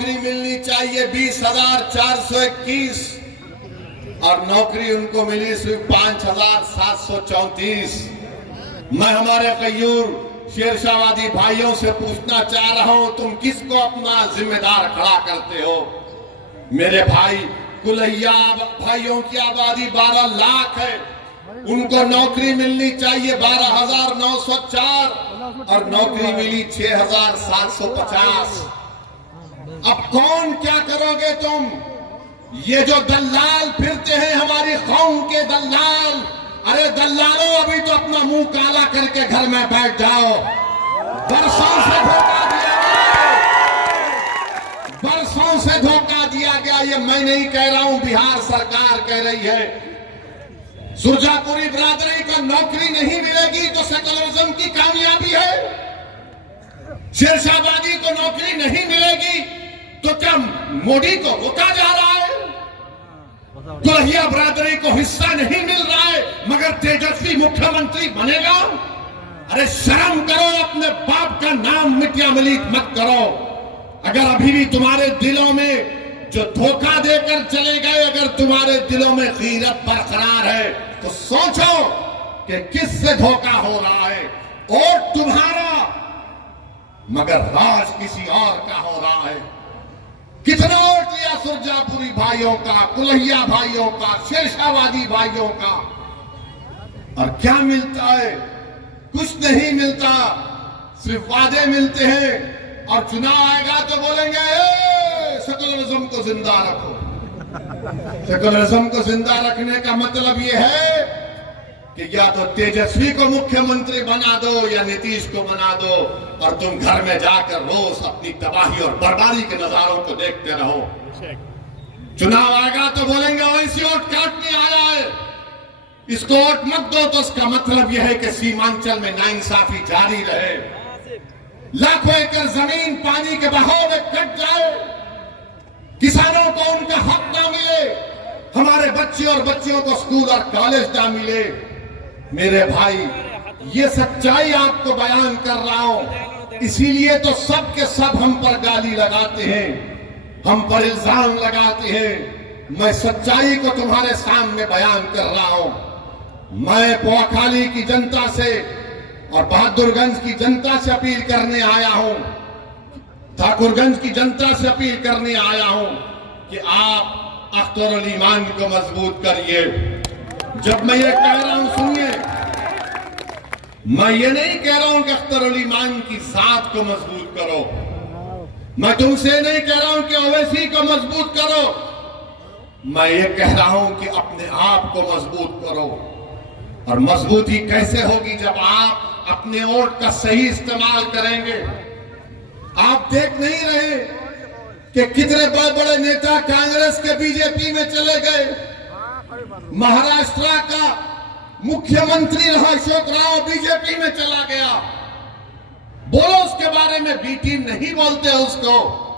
नौकरी मिलनी चाहिए 20,421 और नौकरी उनको मिली सिर्फ 5,734। मैं हमारे कय्यूर शेरशाहवादी भाइयों से पूछना चाह रहा हूं, तुम किसको अपना जिम्मेदार खड़ा करते हो? मेरे भाई, कुलैया भाइयों की आबादी 12 लाख है, उनको नौकरी मिलनी चाहिए 12,904 और नौकरी मिली 6,750। अब कौन क्या करोगे तुम? ये जो दल्लाल फिरते हैं, हमारी कौम के दल्लाल, अरे दल्लालों, अभी तो अपना मुंह काला करके घर में बैठ जाओ। बरसों से धोखा दिया गया, बरसों से धोखा दिया गया। ये मैं नहीं कह रहा हूं, बिहार सरकार कह रही है। सुरजापुरी बिरादरी को नौकरी नहीं मिलेगी तो सेकुलरिज्म की कामयाबी है। शेरशाहवादी को नौकरी नहीं मिलेगी तो क्या मोदी को रोका जा रहा है? कुलैया बिरादरी को हिस्सा नहीं मिल रहा है मगर तेजस्वी मुख्यमंत्री बनेगा? अरे शर्म करो, अपने बाप का नाम मिट्टिया मिलीत मत करो। अगर अभी भी तुम्हारे दिलों में जो धोखा देकर चले गए, अगर तुम्हारे दिलों में गीरत बरकरार है तो सोचो कि किससे धोखा हो रहा है। वोट तुम्हारा मगर राज किसी और का हो रहा है। कितना वोट लिया सुरजापुरी भाइयों का, कुलैया भाइयों का, शेरशाहवादी भाइयों का, और क्या मिलता है? कुछ नहीं मिलता, सिर्फ वादे मिलते हैं और चुनाव आएगा तो बोलेंगे सेकुलरिज्म को जिंदा रखो। सेकुलरिज्म को जिंदा रखने का मतलब यह है कि या तो तेजस्वी को मुख्यमंत्री बना दो या नीतीश को बना दो और तुम घर में जाकर रोज अपनी तबाही और बर्बादी के नजारों को देखते रहो। चुनाव आएगा तो बोलेंगे वैसी वोट काटने आया है, इसको वोट मत दो। तो इसका मतलब यह है कि सीमांचल में नाइंसाफी जारी रहे, लाखों एकड़ जमीन पानी के बहाव में कट जाए, किसानों को उनका हक ना मिले, हमारे बच्चे और बच्चियों को स्कूल और कॉलेज ना मिले। मेरे भाई, ये सच्चाई आपको बयान कर रहा हूं, इसीलिए तो सब के सब हम पर गाली लगाते हैं, हम पर इल्जाम लगाते हैं। मैं सच्चाई को तुम्हारे सामने बयान कर रहा हूं। मैं पोखाली की जनता से और बहादुरगंज की जनता से अपील करने आया हूं, ठाकुरगंज की जनता से अपील करने आया हूं कि आप अख्तरुल ईमान को मजबूत करिए। जब मैं ये कह रहा हूं, सुनिए, मैं ये नहीं कह रहा हूं कि अख्तरुल ईमान की जात को मजबूत करो, मैं तुमसे नहीं कह रहा हूं कि ओवैसी को मजबूत करो, मैं ये कह रहा हूं कि अपने आप को मजबूत करो। और मजबूती कैसे होगी? जब आप अपने वोट का सही इस्तेमाल करेंगे। आप देख नहीं रहे कि कितने बड़े बड़े नेता कांग्रेस के बीजेपी में चले गए? महाराष्ट्र का मुख्यमंत्री रहा अशोक राव बीजेपी में चला गया। बोलो उसके बारे में, बी टीम नहीं बोलते उसको।